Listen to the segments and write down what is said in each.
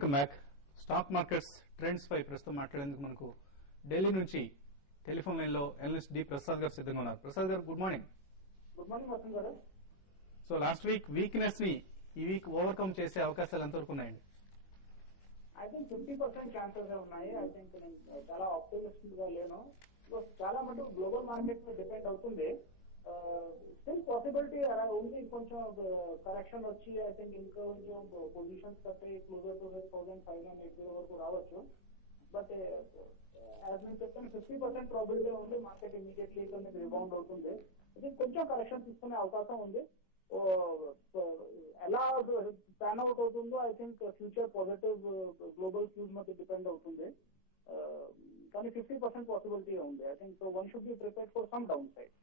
Welcome back. Stock markets trends పై ప్రస్తుతం మాట్లాడేందుకు మనకు ఢిల్లీ నుంచి టెలిఫోన్ లైన్ లో ఎనలిస్ట్ డి ప్రసాద్ గారు సిద్ధంగా ఉన్నారు. Prasad garu, good morning. Good morning Vasanth garu. So last week weakness ని ఈ వీక్ ఓవర్కమ్ చేసే అవకాశాలు ఎంతవరకు ఉన్నాయండి? ఐ థింక్ 50% ఛాన్సెస్ ఉన్నాయి. ఐ థింక్ నేను చాలా ఆప్టిమిస్టిక్ గా లేను. చాలా మటుకు గ్లోబల్ మార్కెట్ మీద డిపెండ్ అవుతుంది. స్టిల్ పాసిబిలిటీ ఉంది, కొంచెం కరెక్షన్ వచ్చి ఐ థింక్ ఇంకా కొంచెం పొజిషన్స్ కట్టి క్లోజర్ టు 1580 వరకు రావచ్చు. బట్ యాజ్ నేను చెప్తాను 50% ప్రాబిలిటీ ఉంది మార్కెట్ ఇమీడియట్లీ రిబౌండ్ అవుతుంది. ఇది కొంచెం కరెక్షన్ తీసుకునే అవకాశం ఉంది. ఎలా ప్యాన్ అవుట్ అవుతుందో I think future positive global fuse మధ్య డిపెండ్ అవుతుంది. కానీ 50% పాసిబిలిటీ ఉంది. I think so one should be prepared for some down side.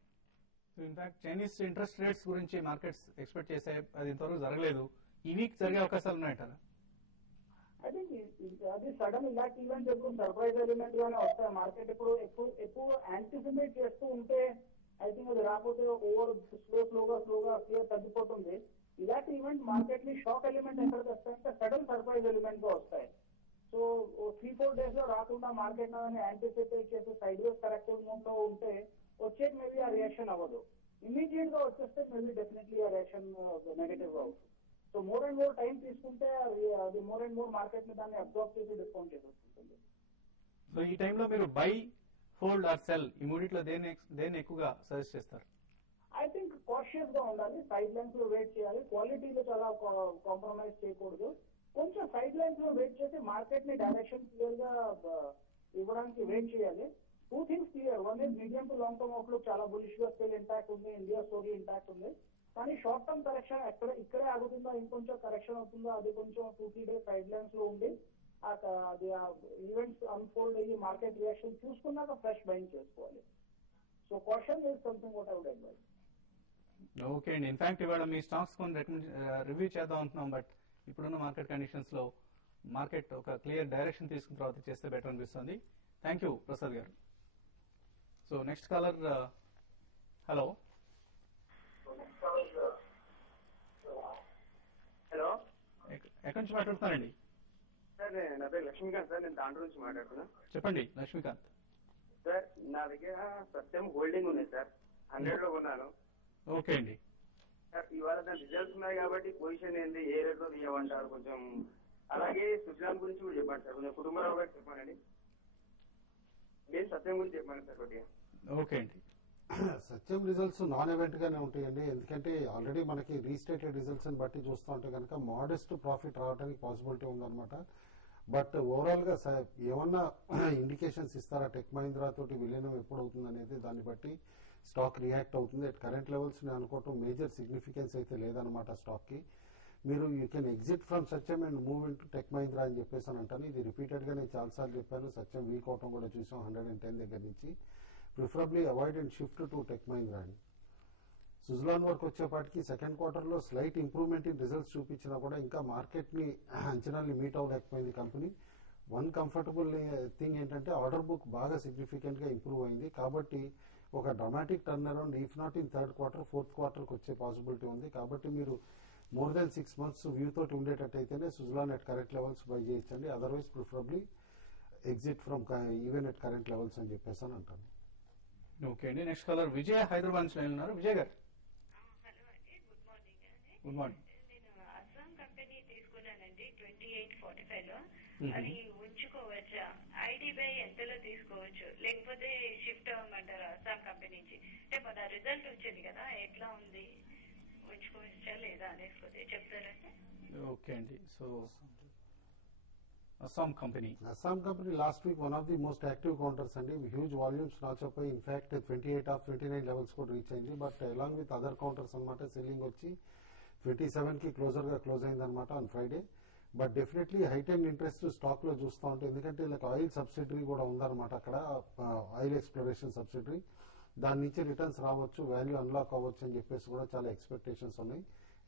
In fact Chinese interest rates గురించి మార్కెట్స్ ఎక్స్పెక్ట్ చేసే అది ఇంతవరకు జరగలేదు. ఈ వీక్ జరిగే అవకాశాలు ఉన్నాయంటారా? ఐ థింక్ అది సడన్ ఇలాంటి ఈవెంట్స్ ఎక్కువ సర్ప్రైజ్ ఎలిమెంట్ గానే వస్తాయి. మార్కెట్ ఇప్పుడు ఎక్కువ యాంటిసిపేట్ చేస్తూ ఉంటే ఐ థింక్ అది రాకపోతే ఓవర్ స్లోగా క్లియర్ తగ్గిపోతుంది. ఇలాంటి ఈవెంట్ మార్కెట్ ని షాక్ ఎలిమెంట్ ఎక్కడ వస్తాయంటే సడన్ సర్ప్రైజ్ ఎలిమెంట్ గా వస్తాయి. సో 3-4 days లో రాకుండా మార్కెట్ యాంటిసిపేట్ చేసి సైడ్ వేస్ కరెక్టివ్ మూవ్ లో ఉంటే వచ్చేది మేబీ ఆ రియాక్షన్ అవ్వదు. ఇమీడియట్ గా వచ్చేస్తే మేబీ డెఫినెట్లీ ఆ రియాక్షన్ నెగటివ్ గా అవుతుంది. So more and more time తీసుకుంటే అది మోర్ అండ్ మోర్ మార్కెట్ ని దాన్ని అబ్జర్వ్ చేసి డిస్కౌంట్ చేసేస్తుంది. సో ఈ టైంలో మీరు బై, హోల్డ్ ఆర్ సెల్ ఈ మూడిట్లో దేన్ని ఎక్కువగా సజెస్ట్ చేస్తారు? ఐ థింక్ కాషియస్ గా ఉండాలి, సైడ్ లైన్స్ లో వెయిట్ చేయాలి, క్వాలిటీలో చాలా కాంప్రమైజ్ చేయకూడదు. కొంచెం సైడ్ లైన్స్ లో వెయిట్ చేసి మార్కెట్ ని డైరెక్షన్ క్లియర్ గా ఇవ్వడానికి వెయిట్ చేయాలి. Two things clear. One is medium to long term outlook చాలా బులిష్ గా స్టిల్ ఇంటాక్ట్ ఉంది, ఇండియా స్టోరీ ఇంటాక్ట్ ఉంది. కానీ షార్ట్ టర్మ్ కరెక్షన్ ఇక్కడే ఆగుతుందో ఇంకొంచెం కరెక్షన్ అవుతుందో అది కొంచెం 2-3 days సైడ్ లైన్స్ లో ఉండి అది ఈవెంట్స్ అన్ఫోల్డ్ అయ్యి మార్కెట్ రియాక్షన్ చూసుకున్నాక ఫ్రెష్ బయింగ్ చేసుకోవాలి. So caution is something what I would advise. Okay అండి. ఇన్ఫాక్ట్ ఇవాళ మీ స్టాక్స్ కొన్ని రివ్యూ చేద్దాం అంటున్నాం, బట్ ఇప్పుడున్న మార్కెట్ కండిషన్స్ లో మార్కెట్ ఒక క్లియర్ డైరెక్షన్ తీసుకున్న తర్వాత చేస్తే బెటర్ అనిపిస్తుంది. థ్యాంక్ యూ ప్రసాద్ గారు. So next caller. Hello. Hello, ఎక్కడి నుంచి మాట్లాడుతున్నారండి? సార్ నా పేరు లక్ష్మీకాంత్ సార్, నేను దాంట్లో నుంచి మాట్లాడుతున్నా. చెప్పండి లక్ష్మీకాంత్. సార్ నా దగ్గర సత్యం హోల్డింగ్ ఉంది సార్, 100 లో కొన్నాను. ఓకే అండి. సార్ ఇవాళ దాని రిజల్ట్స్ ఉన్నాయి కాబట్టి పొజిషన్ ఏంది, ఏ రేట్ లో తీయమంటారు కొంచెం, అలాగే సుజలాన్ గురించి కూడా చెప్పండి సార్, కొంచెం కుటుంబరావు గారికి చెప్పానండి. నేను సత్యం గురించి చెప్పాను సార్ కొద్దిగా. ఓకే అండి. సత్యం రిజల్ట్స్ నాన్ ఎవెంట్ గానే ఉంటాయండి. ఎందుకంటే ఆల్రెడీ మనకి రీస్టేటెడ్ రిజల్ట్స్ ని బట్టి చూస్తూ ఉంటే కనుక మోడెస్ట్ ప్రాఫిట్ రావడానికి పాసిబిలిటీ ఉందన్నమాట. బట్ ఓవరాల్ గా ఏమన్నా ఇండికేషన్స్ ఇస్తారా టెక్ మహీంద్రా తోటి విలీనం ఎప్పుడు అవుతుంది అనేది దాన్ని బట్టి స్టాక్ రియాక్ట్ అవుతుంది. అట్ కరెంట్ లెవెల్స్ నేను అనుకోవటం మేజర్ సిగ్నిఫికెన్స్ అయితే లేదనమాట స్టాక్ కి. మీరు you can exit from Satyam and move in to tech Mahindra అని చెప్పేసి అని అంటాను. ఇది రిపీటెడ్ గా నేను చాలాసార్లు చెప్పాను. సత్యం వీక్ అవటం కూడా చూసాం 110 దగ్గర నుంచి. Preferably avoid and shift to tech Mahindra అని. సుజలాన్ వరకు వచ్చేపాటికి సెకండ్ క్వార్టర్ లో స్లైట్ ఇంప్రూవ్మెంట్ ఇన్ రిజల్ట్స్ చూపించినా కూడా ఇంకా మార్కెట్ ని అంచనాల్ని మీట్ అవ్వలేకపోయింది కంపెనీ. వన్ కంఫర్టబుల్ థింగ్ ఏంటంటే ఆర్డర్ బుక్ బాగా సిగ్నిఫికెంట్ గా ఇంప్రూవ్ అయింది. కాబట్టి ఒక dramatic turn around if not in third quarter, fourth quarter కి వచ్చే పాసిబిలిటీ ఉంది. కాబట్టి మీరు మోర్ దెన్ 6 months వ్యూ తోటి ఉండేటట్టయితేనే Suzlon at current levels buy చేయొచ్చండి. Otherwise preferably exit from even at current levels అని చెప్పేసి అని అంటాను. ఓకే అండి. నెక్స్ట్ కాలర్ విజయ హైదరాబాద్ నుంచి ఉన్నారు. విజయ్ గారు. హలో అండి, గుడ్ మార్నింగ్ అండి. Good morning. నేను అస్సాం కంపెనీ తీసుకున్నానండి 2845 లో. అది ఉంచుకోవచ్చా? ఐడిబై ఎంతలో తీసుకోవచ్చు, లేకపోతే షిఫ్ట్ అవ్వమంటారా అస్సాం కంపెనీ నుంచి? అంటే మన రిజల్ట్ వచ్చింది కదా, ఎట్లా ఉంది, ఉంచుకోవచ్చా లేదా అనేసి చెప్తారంటే. ఓకే అండి. So Assam company last week one of the most active counters అండి. హ్యూజ్ వాల్యూమ్స్ నాచపోయి ఇన్ఫాక్ట్ 28-29 లెవెల్స్ కూడా రీచ్ అయింది. But along with other counters అనమాట సెల్లింగ్ వచ్చి 27 కి క్లోజర్ గా క్లోజ్ అయింది అనమాట on Friday. But definitely heighten interest stock లో చూస్తూ ఉంటే, ఎందుకంటే ఇలా ఆయిల్ సబ్సిడరీ కూడా ఉందన్నమాట అక్కడ, ఆయిల్ ఎక్స్ప్లోరేషన్ సబ్సిడరీ. దాని నుంచి రిటర్న్స్ రావచ్చు, వాల్యూ అన్లాక్ అవ్వచ్చు అని చెప్పేసి కూడా చాలా ఎక్స్పెక్టేషన్స్ ఉన్నాయి.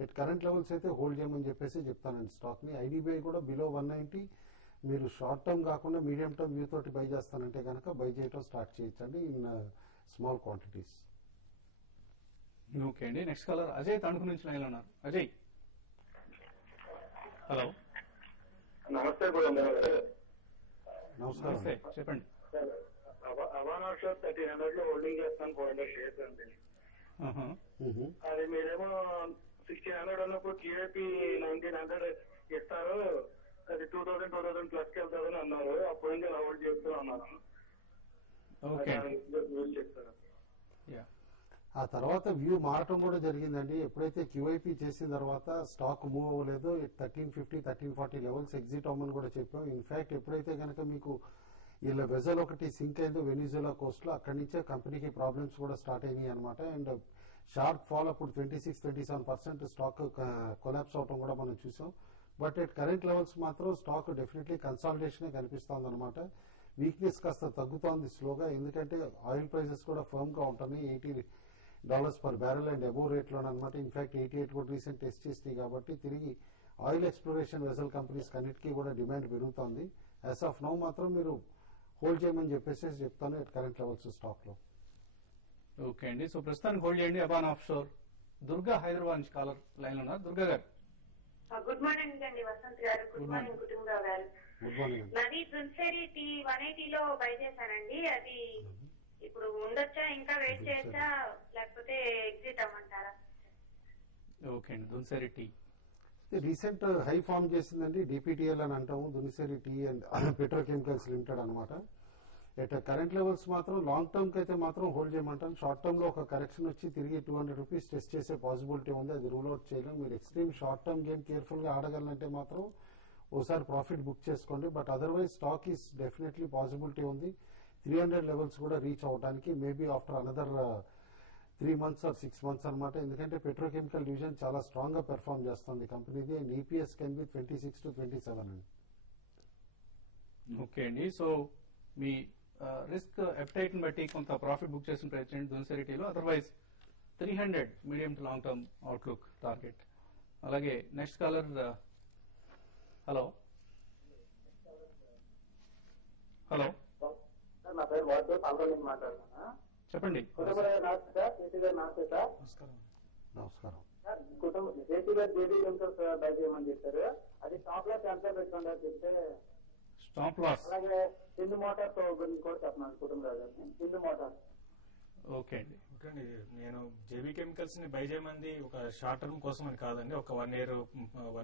ఎట్ కరెంట్ లెవెల్స్ అయితే హోల్డ్ చేయమని చెప్పేసి చెప్తానండి స్టాక్ ని. ఐడిబిఐ కూడా బిలో 190. మీరు షార్ట్ టర్మ్ కాకుండా మీడియం టర్మ్ వ్యూ తోటి బై చేస్తానంటే కనుక బై చేయటం స్టార్ట్ చేయొచ్చండి ఇన్ స్మాల్ క్వాంటిటీస్. ఓకే అండి. నెక్స్ట్ కాలర్ అజయ్ తణుకు నుంచి లైన్ లో ఉన్నారు. అజయ్. హలో. నమస్తే గురుందర్ గారు. నమస్కారం. నమస్తే, చెప్పండి. అవాన్ ఆఫ్షోర్ 1300 లో హోల్డింగ్ చేస్తాను 400 షేర్స్ అండి. ఆహా. అది మీరేమో 1600 ఉన్నప్పుడు టీఏపీ 1900 ఇస్తారు, అది 2000 ప్లస్ కి వెళ్తారని అన్నారు. అప్పుడు ఇంకా హోల్డ్ చేస్తూ అన్నారు. ఓకే, యూజ్ చేస్తారు. యా. ఆ తర్వాత వ్యూ మారటం కూడా జరిగిందండి. ఎప్పుడైతే క్యూఐపీ చేసిన తర్వాత స్టాక్ మూవ్ అవ్వలేదు, 1350 1340 లెవెల్స్ ఎగ్జిట్ అవ్వమని కూడా చెప్పాం. ఇన్ఫాక్ట్ ఎప్పుడైతే కనుక మీకు ఇలా వెజల్ ఒకటి సింక్ అయిందో వెనిజులా కోస్ట్ లో, అక్కడి నుంచే కంపెనీకి ప్రాబ్లమ్స్ కూడా స్టార్ట్ అయినాయి అనమాట. అండ్ షార్ప్ ఫాల్ అప్పుడు 26-27% స్టాక్ కొలాప్స్ అవటం కూడా మనం చూసాం. బట్ ఎట్ కరెంట్ లెవెల్స్ మాత్రం స్టాక్ డెఫినెట్లీ కన్సాలిడేషన్ కనిపిస్తోంది అనమాట. వీక్నెస్ కాస్త తగ్గుతోంది స్లోగా, ఎందుకంటే ఆయిల్ ప్రైసెస్ కూడా ఫర్మ్ గా ఉంటున్నాయి. $80 per barrel and above rate లో అనమాట. ఇన్ఫాక్ట్ 88 కూడా రీసెంట్ టెస్ట్ చేసినాయి కాబట్టి తిరిగి ఆయిల్ ఎక్స్ప్లోరేషన్ వెసల్ కంపెనీస్ అన్నిటికీ కూడా డిమాండ్ పెరుగుతోంది. యాజ్ ఆఫ్ నౌ మాత్రం మీరు హోల్డ్ చేయమని చెప్పేసి చెప్తాను ఎట్ కరెంట్ లెవెల్స్ స్టాక్ లో. ఓకే అండి, సో ప్రస్తుతానికి హోల్డ్ చేయండి అబాన్ ఆఫ్ షోర్. దుర్గా హైదరాబాద్ నుంచి కాలర్ లైన్ లో ఉన్నారు. దుర్గా గారు. గుడ్ మార్నింగ్ అండి వసంత్ గారు. గుడ్ మార్నింగ్ కుటుంబరావు గారు. Good morning. నాది దున్సేరి టీ 180 లో బై చేశానండి. అది ఇప్పుడు ఉండొచ్చా, ఇంకా వెయిట్ చేయొచ్చా, లేకపోతే ఎగ్జిట్ అవ్వమంటారా? ఓకే అండి, దున్సేరి టీ రీసెంట్ హై ఫామ్ చేసిందండి, డిపిటిఎల్ అని అంటాము, దునిసేరి టీ అండ్ పెట్రోకెమికల్స్ లిమిటెడ్ అనమాట. ఎట్ కరెంట్ లెవెల్స్ మాత్రం లాంగ్ టర్మ్ కి అయితే మాత్రం హోల్డ్ చేయమంటాను. షార్ట్ టర్మ్ లో ఒక కరెక్షన్ వచ్చి తిరిగి $200 టెస్ట్ చేసే పాసిబిలిటీ ఉంది, అది రూల్ అవుట్ చేయలేం. మీరు extreme short term game careful గా ఆడగలంటే మాత్రం ఓసారి ప్రాఫిట్ బుక్ చేసుకోండి. But otherwise stock is definitely possibility ఉంది 300 లెవెల్స్ కూడా రీచ్ అవడానికి, maybe after another 3 months or 6 months అనమాట. ఎందుకంటే పెట్రోకెమికల్ డివిజన్ చాలా స్ట్రాంగ్ గా పెర్ఫార్మ్ చేస్తుంది కంపెనీది. And EPS can be 26 to 27 అండి. ఓకే అండి, సో మీ రిస్క్ అప్టైట్ ని బట్టి కొంత ప్రాఫిట్ బుక్ చేసిన ప్రయత్నం దున్సెరిటీలో. Otherwise 300 medium to long term outlook target. అలాగే నెక్స్ట్ కాలర్. హలో హలో, నా పేరు వాసు, పాల్గొని మాట్లాడుతున్నా. చెప్పండి. నమస్తే సార్, కేసీ గారు నమస్తే సార్. నమస్కారం. కుటుంబం కేసీ గారు జేబీ కెమికల్స్ బయట చేయమని చెప్పారు. అది స్టాప్ లాస్ ఎంత పెట్టుకుంటారు చెప్తే, స్టాప్ లాస్. అలాగే సింధు మోటార్స్ గురించి కూడా చెప్పమన్నారు కుటుంబరావు గారిని. సింధు మోటార్స్. ఓకే అండి. ఓకే అండి, నేను జేబీ కెమికల్స్ ని బై చేయమంది ఒక షార్ట్ టర్మ్ కోసం అని కాదండి, ఒక 1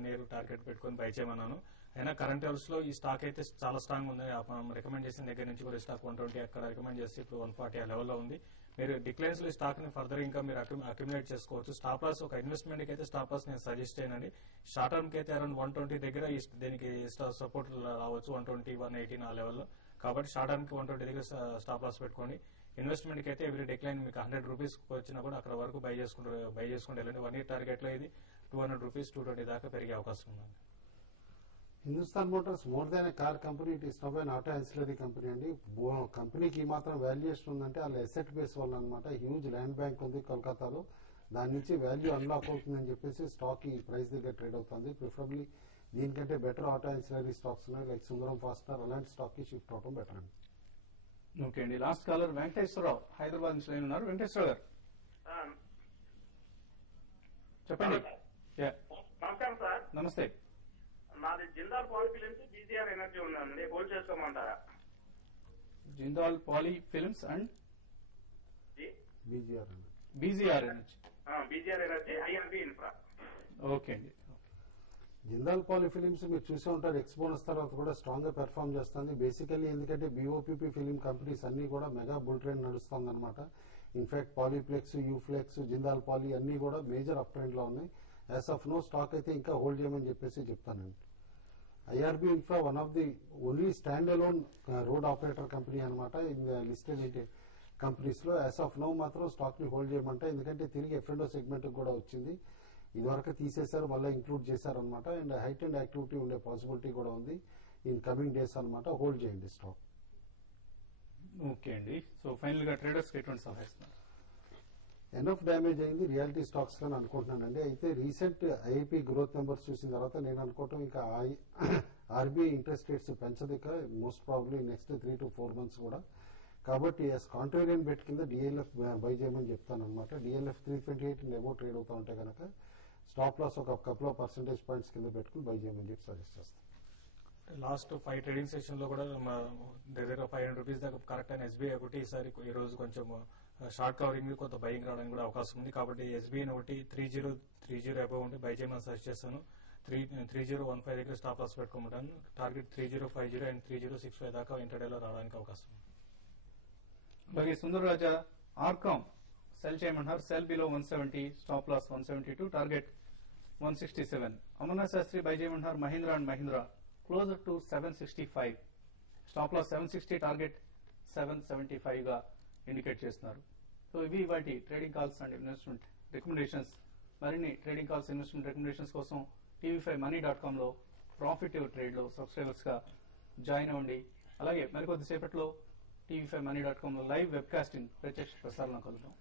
year టార్గెట్ పెట్టుకుని బై చేయమన్నాను. అయినా కరెంట్ లెవెల్స్ లో ఈ స్టాక్ అయితే చాలా స్ట్రాంగ్ ఉంది. మనం రికమెండ్ చేసిన దగ్గర నుంచి కూడా స్టాక్ 120 అక్కడ రికమెండ్ చేస్తే ఇప్పుడు 140 ఆ లెవెల్లో ఉంది. మీరు డిక్లైన్స్ లో ఈ స్టాక్ ని ఫర్దర్ ఇంకా మీరు అక్యుములేట్ చేసుకోవచ్చు. స్టాప్ లాస్ ఒక ఇన్వెస్ట్మెంట్ కి అయితే స్టాప్ లాస్ నేను సజెస్ట్ చేయనండి. షార్ట్ టర్మ్ కి అయితే అరౌండ్ 120 దగ్గర దీనికి సపోర్ట్ రావచ్చు, 120 118 ఆ లెవెల్లో. కాబట్టి షార్ట్ టర్మ్ కి 120 దగ్గర స్టాప్ లాస్ పెట్టుకోండి. ఇన్వెస్ట్మెంట్ కి అయితే ఎవ్రీ డిక్లైన్ మీకు $100 వచ్చినా కూడా అక్కడ వరకు బై చేసుకుంటూ వెళ్ళండి. 1 year టార్గెట్ లో ఇది $200 $220 దాకా పెరిగే అవకాశం ఉంది. Hindustan Motors more than a car company, it is now an auto ancillary company అండి. కంపెనీకి ఈ మాత్రం వాల్యుయేషన్ ఉందంటే వాళ్ళ ఎసెట్ బేస్ వల్ల అనమాట. హ్యూజ్ ల్యాండ్ బ్యాంక్ ఉంది కోల్కతాలో, దాని నుంచి వాల్యూ అన్లాక్ అవుతుందని చెప్పేసి స్టాక్ ఈ ప్రైస్ దగ్గర ట్రేడ్ అవుతుంది. ప్రిఫరబ్లీ దీనికంటే బెటర్ ఆటో యాన్సిలరీ స్టాక్స్ ఉన్నాయి, లైక్ సుందరం ఫాస్టనర్, అలాంటి స్టాక్ కి షిఫ్ట్ అవడం బెటర్ అండి. ఓకే అండి, లాస్ట్ కాలర్ వెంకటేశ్వరరావు హైదరాబాద్ నుంచి లైన్ ఉన్నారు. వెంకటేశ్వర గారు చెప్పండి. నమస్కారం సార్. నమస్తే. నాది Jindal poly films BGR energy ఉందండి, హోల్డ్ చేసుకోమంటారా? Jindal poly films and BGR BGR energy. BGR energy, IRB infra. Okay అండి. జిందాల్ పాలీ ఫిలిమ్స్ మీరు చూసే ఉంటారు, ఎక్స్పోనస్ తర్వాత కూడా స్ట్రాంగ్ గా పెర్ఫార్మ్ చేస్తుంది. బేసికల్లీ ఎందుకంటే బీఓపీపీ ఫిలిం కంపెనీస్ అన్ని కూడా మెగా బుల్ ట్రెండ్ నడుస్తుంది అనమాట. ఇన్ఫాక్ట్ పాలీప్లెక్స్, యూఫ్లెక్స్, జిందాల్ పాలీ అన్ని కూడా మేజర్ అప్ ట్రెండ్ లో ఉన్నాయి. యాజ్ ఆఫ్ నో స్టాక్ అయితే ఇంకా హోల్డ్ చేయమని చెప్పేసి చెప్తానండి. IRB infra one of the only stand alone road operator company అనమాట ఇన్ లిస్టెడ్ కంపెనీస్ లో. యాజ్ ఆఫ్ నో మాత్రం స్టాక్ ని హోల్డ్ చేయమంటే, ఎందుకంటే తిరిగి F&O సెగ్మెంట్ కూడా వచ్చింది. ఇదివరకు తీసేశారు, మళ్ళీ ఇంక్లూడ్ చేశారనమాట. అండ్ హైట్ అండ్ యాక్టివిటీ ఉండే పాసిబిలిటీ కూడా ఉంది ఇన్ కమింగ్ డేస్ అనమాట. హోల్డ్ చేయండి స్టాక్. ఓకే అండి, సో ఫైనల్ గా ట్రేడర్స్ ఎటువంటి సలహా ఇస్తున్నారు? ఎన్ఎఫ్ డ్యామేజ్ అయింది రియాలిటీ స్టాక్స్ అని అనుకుంటున్నానండి. అయితే రీసెంట్ ఐఐపీ గ్రోత్ నెంబర్స్ చూసిన తర్వాత నేను అనుకోవటం ఇంకా ఆర్బీఐ ఇంట్రెస్ట్ రేట్స్ పెంచదు ఇక most probably next 3 to 4 months కూడా. కాబట్టి కాంట్రేరియన్ బెట్ కింద డిఎల్ఎఫ్ బై చేయమని చెప్తాను అనమాట. డిఎల్ఎఫ్ 328 ఎబో ట్రేడ్ అవుతా ఉంటే కనుక స్టాప్ లాస్ ఒక couple of percentage points కింద పెట్టుకుని బై చేయమని చెప్పి సజెస్ట్ చేస్తాను. లాస్ట్ 5 ట్రేడింగ్ సెషన్ లో కూడా దగ్గర 500 రూపీస్ దాకా కరెక్ట్ అయిన ఎస్బీఐ ఒకటి ఈసారి ఈ రోజు కొంచెం షార్ట్ కవరింగ్ కొంత బయింగ్ రావడానికి కూడా అవకాశం ఉంది. కాబట్టి ఎస్బీఐ ఒకటి 3030 అబౌవ్ ఉంటే బై చేయమని సజెస్ట్ చేస్తాను. 3015 దగ్గర స్టాప్ లాస్ పెట్టుకోమంటాను. టార్గెట్ 3050 అండ్ 3065 దాకా ఇంటర్డేలో రావడానికి అవకాశం ఉంది. అలాగే సుందర్ రాజా ఆర్కామ్ సెల్ చేయమంటారు. Sell below 170, stop loss 172, target 167. Amarnath Shastri buy చేయమంటారు. Mahindra and Mahindra closer to 765, stop loss 760, target 775 గా ఇండికేట్ చేస్తున్నారు. సో ఇవి వాటి trading calls and investment recommendations. మరిన్ని ట్రేడింగ్ కాల్స్, ఇన్వెస్ట్మెంట్ రికమెండేషన్స్ కోసం tv5money.com లో ప్రాఫిటివ్ ట్రేడ్ లో సబ్స్క్రైబర్స్ గా జాయిన్ అవ్వండి. అలాగే మరికొద్దిసేపట్లో tv5money.com లో లైవ్ వెబ్కాస్టింగ్ ప్రత్యక్ష ప్రసారంలో కలుద్దాం.